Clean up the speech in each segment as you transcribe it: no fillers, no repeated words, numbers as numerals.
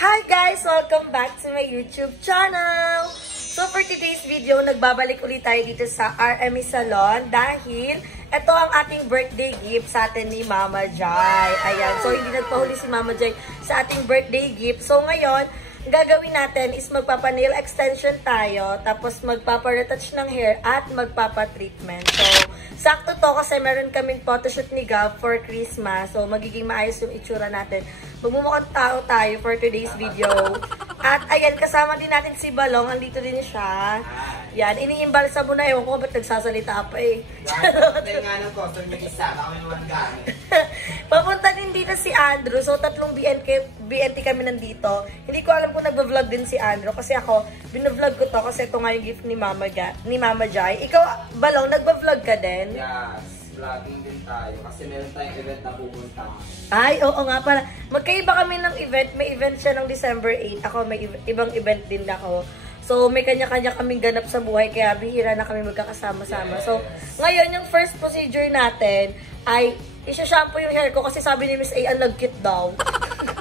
Hi guys! Welcome back to my YouTube channel! So for today's video, nagbabalik ulit tayo dito sa RME Salon dahil ito ang ating birthday gift sa atin ni Mama Jai. Ayan, so hindi nagpahuli si Mama Jai sa ating birthday gift. So ngayon, gagawin natin is magpapa-nail extension tayo, tapos magpapa-retouch ng hair at magpapa-treatment. So, sakto to kasi meron kaming photoshoot ni Gab for Christmas. So, magiging maayos yung itsura natin. Magmumukhang tao tayo for today's video. At ayan, kasama din natin si Balong. Andito din siya. Yan, iniimbalsa mo na. Ewan ko ba't nagsasalita pa eh. Dahil nga ng customer yung isa, baka may naman gamit. Papunta din dito si Andrew. So, tatlong BNT kami nandito. Hindi ko alam kung nagbablog din si Andrew. Kasi ako, binavlog ko to kasi ito nga yung gift ni Mama Jai. Ikaw, Balong, nagbablog ka din? Yes, vlogging din tayo. Kasi meron tayong event na pupunta. Ay, oo nga pala. Magkaiba kami ng event. May event siya ng December 8. Ako, may ibang event din ako. So, may kanya-kanya kaming ganap sa buhay. Kaya bihira na kami magkakasama-sama. Yes. So, ngayon, yung first procedure natin ay isa-shampoo yung hair ko kasi sabi ni Miss A, ang nagkit daw.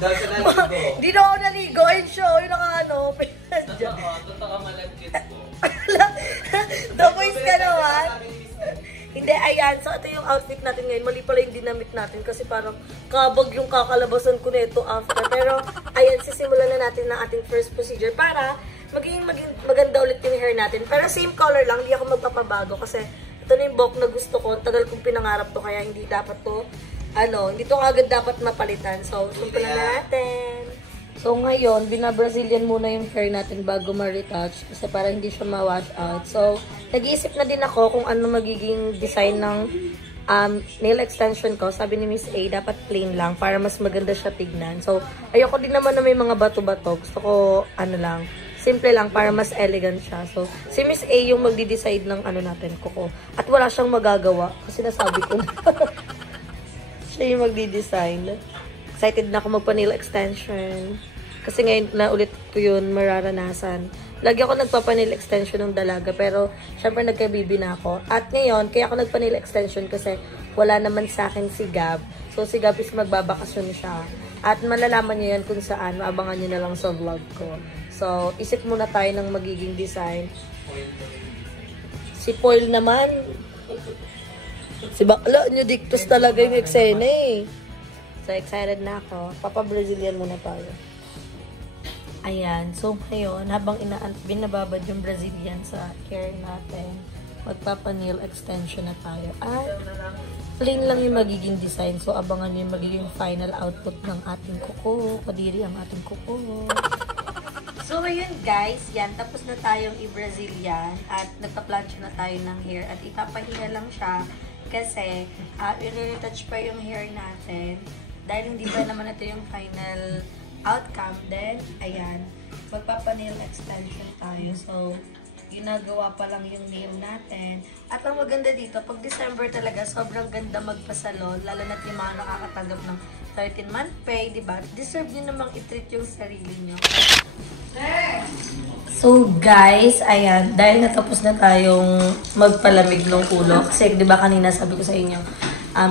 Daw siya naligo. Hindi na ako naligo. Ayun siya. Yung naka-ano. Totoo ka malagkit ko. Dapoys ka naman. Hindi, ayan. So, ito yung outfit natin ngayon. Mali pala yung dinamit natin kasi parang kabag yung kakalabasan ko nito after. Pero, ayan, sisimulan na natin ng ating first procedure para maging maganda ulit yung hair natin. Pero same color lang. Hindi ako magpapabago kasi ito na yung buhok na gusto ko. Tagal kong pinangarap to kaya hindi dapat to, hindi to agad dapat mapalitan. So, simpulan na natin. So, ngayon, bina-Brazilian muna yung hair natin bago ma-retouch kasi para hindi siya ma-wash out. So, nag-iisip na din ako kung ano magiging design ng nail extension ko. Sabi ni Miss A, dapat plain lang para mas maganda siya tignan. So, ayoko din naman na may mga bato-bato. Gusto ko, lang, simple lang para mas elegant siya. So, si Miss A yung magdi-decide ng natin, kuko. At wala siyang magagawa kasi nasabi ko na. Siya yung magdi-design. Excited na ako magpa-nail extension. Kasi ngayon na ulit ko yun mararanasan. Lagi ako nagpapa-nail extension ng dalaga. Pero, syempre nagka-baby na ako. At ngayon, kaya ako nagpa-nail extension kasi wala naman sa akin si Gab. So, si Gab is magbabakasyon siya. At malalaman niyo yan kung saan. Maabangan niyo na lang sa vlog ko. So, isip muna tayo ng magiging design. Si Paul naman. Si Bakla, nyo dictus talaga yung eksena eh. So, excited na ako. Papa-Brazilian muna tayo. Ayan. So, ngayon, habang binababad yung Brazilian sa hair natin, magpapa-nail extension na tayo. At plain lang yung magiging design. So, abangan yung magiging final output ng ating kuko. Kadiri ang ating kuko. So, ayun guys. Yan. Tapos na tayong i-Brazilian. At nagpa-plancha na tayo ng hair. At ipapahinga lang siya. Kasi, i-retouch pa yung hair natin. Dahil hindi ba naman ito yung final outcome. Then, ayan, magpapa-nail extension tayo. So, ginagawa pa lang yung nail natin. At ang maganda dito, pag December talaga, sobrang ganda magpasalon. Lalo na yung mga nakakatanggap ng 13-month pay, diba? Deserve nyo namang i-treat yung sarili nyo. So, guys, ayan, dahil natapos na tayong magpalamig ng ulo. Kasi, diba kanina sabi ko sa inyo,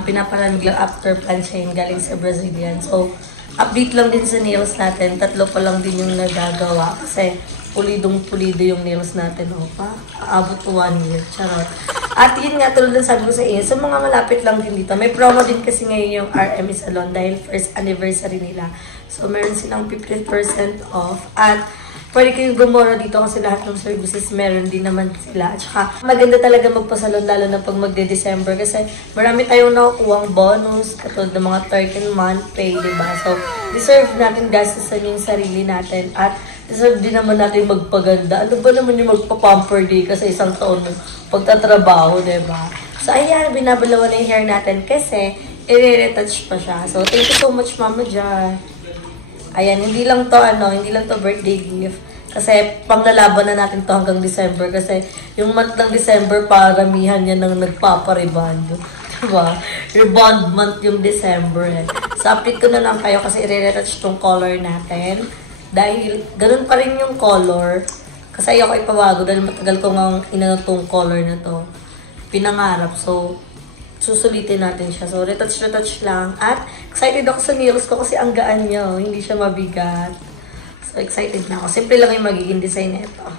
pinapalamig lang after planchain galing sa Brazilian. So, update lang din sa nails natin. 3 pa lang din yung nagagawa. Kasi pulidong-pulido yung nails natin. O pa, aabot 1 year. Charot. At yun nga, tulad ng sabi ko sa inyo, sa mga malapit lang din dito. May promo din kasi ngayon yung RME Salon dahil first anniversary nila. So, meron silang 15% off. At pwede kayong gumora dito kasi lahat ng services meron din naman sila. At saka maganda talaga magpasalon lalo na pag magde-December kasi marami tayong nakukuhang bonus katulad ng mga 13-month pay, diba? So, deserve natin gastusan yung sarili natin at deserve din naman natin magpaganda. Ano ba naman yung magpa-pamper day kasi isang taon ng pagtatrabaho, diba? So, ayan, binabalawan na yung hair natin kasi i-retouch pa siya. So, thank you so much, Mama Jai. Ayan, hindi lang to birthday gift. Kasi panglalaban na natin to hanggang December. Kasi yung month ng December, paramihan yan ng nagpapariband. Diba? Rebond month yung December eh. So, update ko na lang kayo kasi i-retouch tong color natin. Dahil ganun pa rin yung color. Kasi ayoko ipabago dahil matagal ko nga inanong color na to. Pinangarap. So, susulitin natin siya. So, retouch lang. At excited ako sa nails ko kasi ang gaan niya. Hindi siya mabigat. So, excited na ako. Simple lang yung magiging design nito.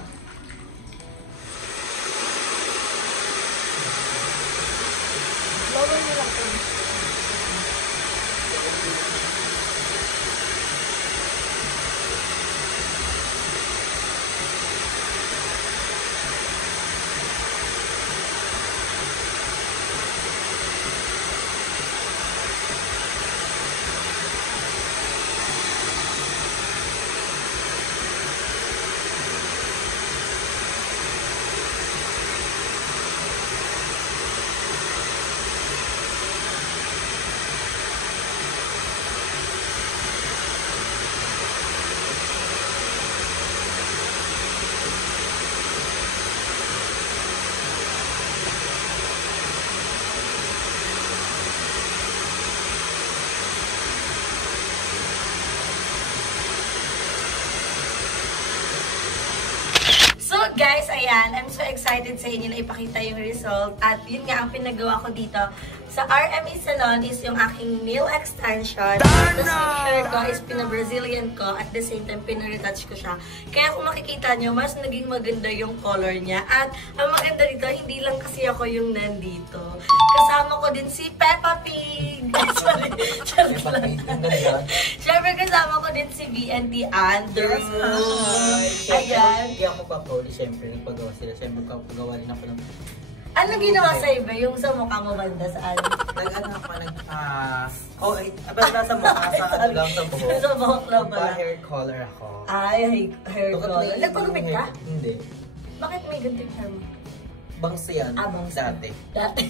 Guys, ayan, I'm so excited sa inyo na ipakita yung result. At yun nga, ang pinagawa ko dito sa RME Salon is yung aking nail extension. Tapos yung hair ko is pina-Brazilian ko. At the same time, pina-retouch ko siya. Kaya kung makikita nyo, mas naging maganda yung color niya. At ang maganda dito, hindi lang kasi ako yung nandito. Kasama ko din si Peppa Pig. Sorry, charot lang. Siyempre, kasama ko din si BNT Andrew. Ayan. Kaya ako pa-poli, siyempre, nagpagawa sila. Siyempre, pagawa rin ako ng... Ano ginawa sa iba? Yung sa mukha mo banda saan? Nag-ano ako, basta sa mukha, sa ano lang, sa buhok. Sa buhok lang pala. Magpa-hair color ako. Ay, hair color. Nagpagupit ka? Hindi. Bakit may ganito yung hair mo? Bangs yan. Bangs. Dati. Dati.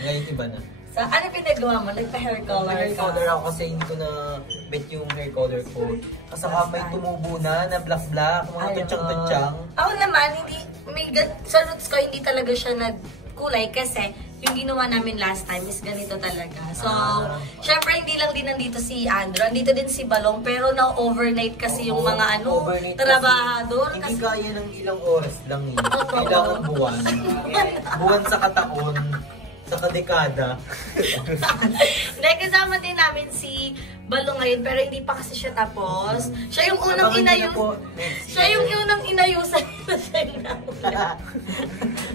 Ngayon iba na. So, ano pinagawa mo? Nagpa-hair color Hair ka? color ako kasi hindi ko na bet yung hair color ko. Kasi may tumubo na black-black, mga tutsang-tutsang. Ako naman, sa roots ko, hindi talaga siya nagkulay kasi yung ginawa namin last time is ganito talaga. So, syempre hindi lang din nandito si Andrew, nandito din si Balong, pero na-overnight kasi yung mga trabahador. Hindi kaya ng ilang oras lang eh. Kailangan buwan. Buwan sa kataon. Sa kadekada. Hindi, kasama din namin si Balong ngayon, pero hindi pa kasi siya tapos. Siya yung unang inayusan. Siya yung unang inayusan na siya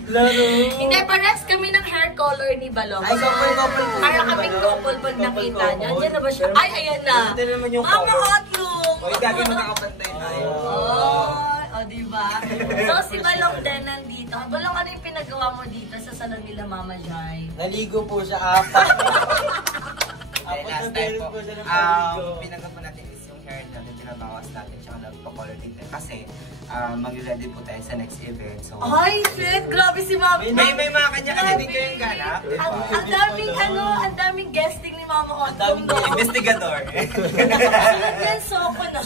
Laro. Hindi, parehas kami ng hair color ni Balong. Ay, couple. Para kaming couple pag nakita niya. Diyan na ba siya? Ay, ayan na. Ito naman yung Mama Otlong! O, gagi magkakapantay tayo. O, diba? So, si Balong din nandito. Balong, ano yung pinagawa mo dito sa salon nila Mama Jai? Naligo po siya apat. Last time po, pinagawa natin is yung hair natin, pinabawas natin, tsaka nagpa-color din. Kasi, mag-ready po tayo sa next event. So, ay, shit! Grabe si Mama. may mga kanya-kanya din kayong ganap. Ang daming guesting ni Mama Otlong. Investigador. Sunod yan, soko na.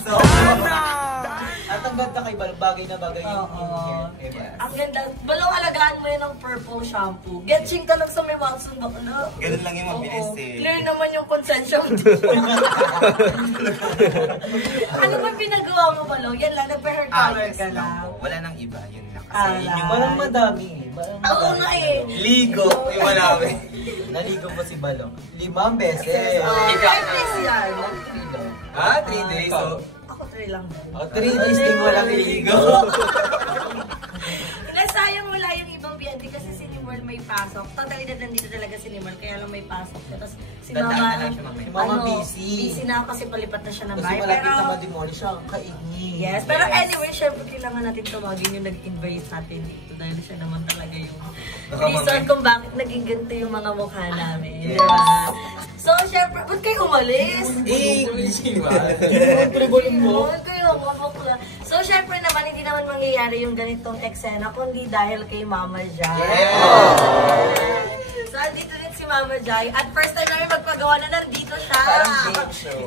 At ang ganda kay Balong, bagay na bagay yung hair. Ang ganda. Balong, alagaan mo yun ng purple shampoo. Getching ka lang sa may Watson bakla. Ganun lang yung mabilis eh. Clear naman yung konsensya mo. Ano ba pinagawa mo, Balong? Yan lang, nagpa-hair color ka lang. Wala nang iba, yun lang. Kasi yun yung Walang madami eh. Oo nga eh. ligo. Yung malami. Naligo po si Balong 5 beses. Ay, please yan. 3 days. So, Ako 3 lang. 3 days din walang ligo. Sayang wala yung ibang BNT kasi si Nimol may pasok. Totally na nandito talaga si Nimol, kaya lang may pasok. Tapos si Mama, busy na ako kasi palipat na siya ng Kasi bahay. malapit na ma-demolish siya, kaingin. Yes, pero anyway, syempre kailangan natin tawagin yung nag-invite sa atin dito dahil siya naman talaga yung reason kung bakit naging ganito yung mga mukha namin. Diba? So, syempre, ba't kayo umalis? English ba? So, syempre naman, hindi naman mangyayari yung ganitong eksena, kundi dahil kay Mama Jai. So, andito din si Mama Jai. At first time namin magpagawa na nandito siya. Parang game show.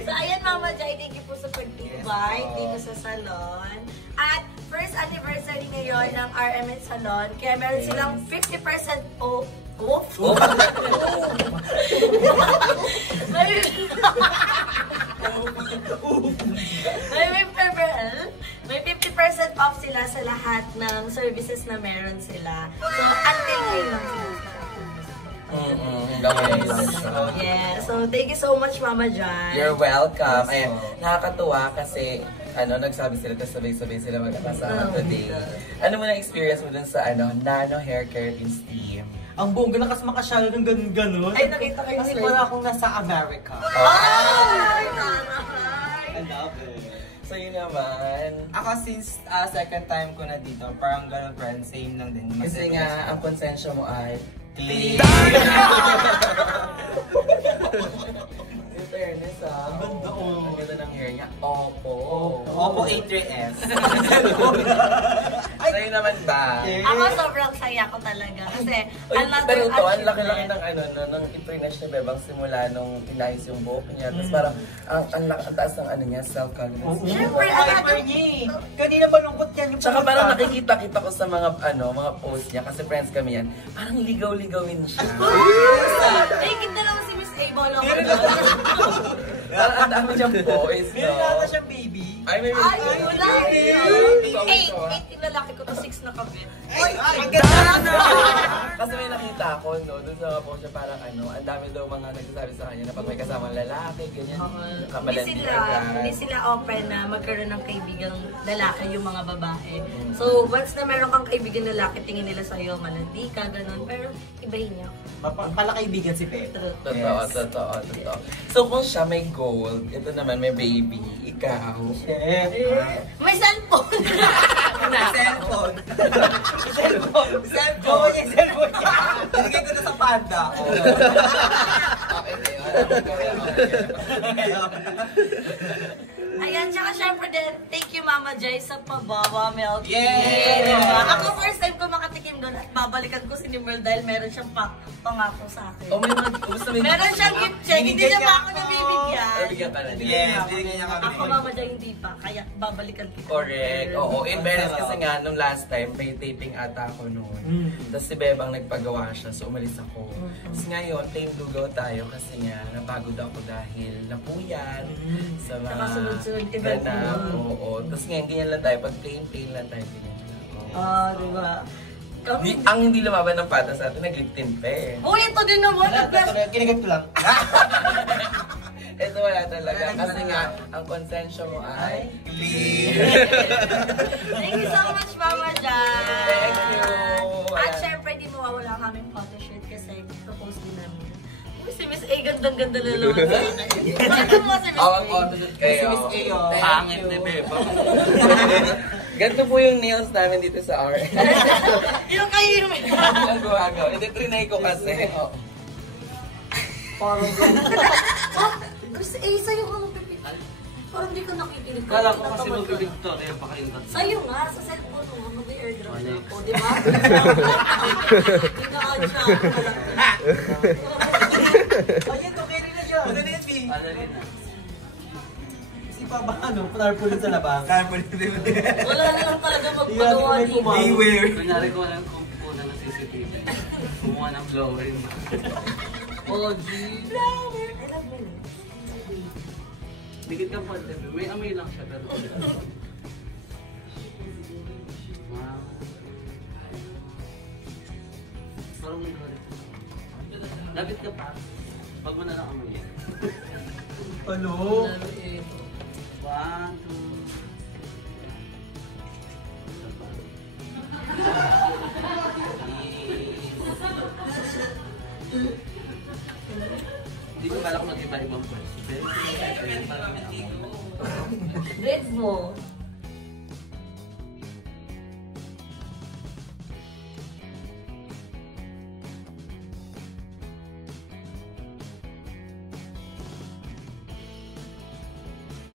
So, ayan Mama Jai, thank you po sa pag-invite dito sa salon. At first anniversary ngayon ng RMN Salon, kaya meron silang 50% off. May 50% off sila sa lahat ng services na meron sila. So, until ngayon lang sila. Hanggang ngayon lang siya. Yeah, so thank you so much, Mama Jan. You're welcome. Ayan, nakakatuwa kasi nagsabi sila, tapos sabay-sabay sila magkakasama today. Ano mo na experience mo dun sa Nano Hair Keratin Steam? Ang bongga na kasi makasyalo ng ganun-ganun. Ay, nakita kayo Kasi sir. para akong nasa America. I love it. So yun naman. Ako since second time ko na dito, parang ganun friend, same lang din. Kasi nga, ang konsensya mo ay clean. in fairness Ang ganda, oh. Ang ganda ng hair niya. Opo. Oppo A3s. Sa'yo naman ba? Ako sobrang saya ko talaga kasi Uy, pero ito, ang laki-laki achievement. ng international bebang simula nung inayos yung buhok niya. Tapos parang, ang taas ng niya, self-confidence. Siyempre, Hyper niya eh. Kanina malungkot yan yung Tsaka parang nakikita-kita ko sa mga post niya, kasi friends kami yan, parang ligaw-ligawin siya. Ay, kita lang si Miss A. Bolo ko. Parang ang dami niyang boys, no? Meron nata siyang baby. Ay, may Ay, wala. Eight. 8 yung lalaki ko to 6 na kabit. Ay, ang ganda na! Kasi may nakita ako, no, doon sa mga post niya, parang ang dami daw mga nagsasabi sa kanya na pag may kasamang lalaki, ganyan, kamalandi Hindi sila open na magkaroon ng kaibigang lalaki yung mga babae. So, once na meron kang kaibigan lalaki, tingin nila sa'yo, malandi ka, ganun. Pero, ibahin niya. Palakaibigan si Pe. Totoo. So kung siya may gold, ito naman may baby, ikaw. Chef. May cellphone! Cellphone. Cellphone. Cellphone niya. Tinigay ko na sa panda ko. Okay na yun. Ayan, tsaka syempre din, thank you Mama Jai sa Pabawa Milk Tea. Yay! Diba? Ako first time ko makatikim doon at babalikan ko si Nimel dahil meron siyang pangako sa akin. Oh, may mga gusto may Meron siyang gift check, hindi niya pa ako nabibigyan. Nabigyan ka na. Yes, binigyan niya kami. Ako Mama Jai hindi pa, kaya babalikan kita. Correct. Oo, in fairness kasi nga, nung last time, may taping ata ako noon. Tapos si Bebang nagpagawa siya, so umalis ako. Tapos ngayon, plain lugaw tayo kasi nga, napagod ako dahil napuyat sa mga Saka sunod-sunod event ganap. mo. Oo. Tapos ngayon, ganyan lang tayo. Pag plain lang tayo, ganyan lang. Diba? Ang hindi lumaban ng pata sa atin, nag-lip tint pa eh. Oh, ito din naman. Kinigat ko lang. Ito wala talaga. Kasi nga, ang konsensya mo ay clean. Thank you so much, Mama Jan. Thank you. At syempre, di mawawala ang aming photoshoot kasi propose din namin. Uy, si Miss A, gandang-ganda na naman. Ito mo si Miss A. Ang photoshoot kayo. Si Miss A, oh. Pangit ni Beba. Ganito po yung nails namin dito sa RN. Yung kayo yung Ang gumagawa. Hindi, trinay ko kasi. Parang Miss A, sa'yo ka magpipigil. Parang di ka nakikinig. Kala ko kasi mag-Victoria pa kayo tatlo. Sa'yo nga, sa cellphone mo, mag-airdrop na ako, di ba? Hindi na on siya. Ayun, okay rin na siya. Ano na yun, B? Ano rin na? Si Papa, pulin sa labas. Carbon din. Wala na lang talaga magpagawa Iyan, may dito. kumain. Beware. Kunyari ko lang kung punan ng CCTV. Kumuha ng blower. Oh, G. Flower. I love my name. Dikit ka po. May amoy lang siya. Pero... Wow. Parang may galit. Lapit ka pa. Pag mo na lang amoy. Ano? One, two. Hindi ko kala ko mag-iba ibang pwede. Grades mo.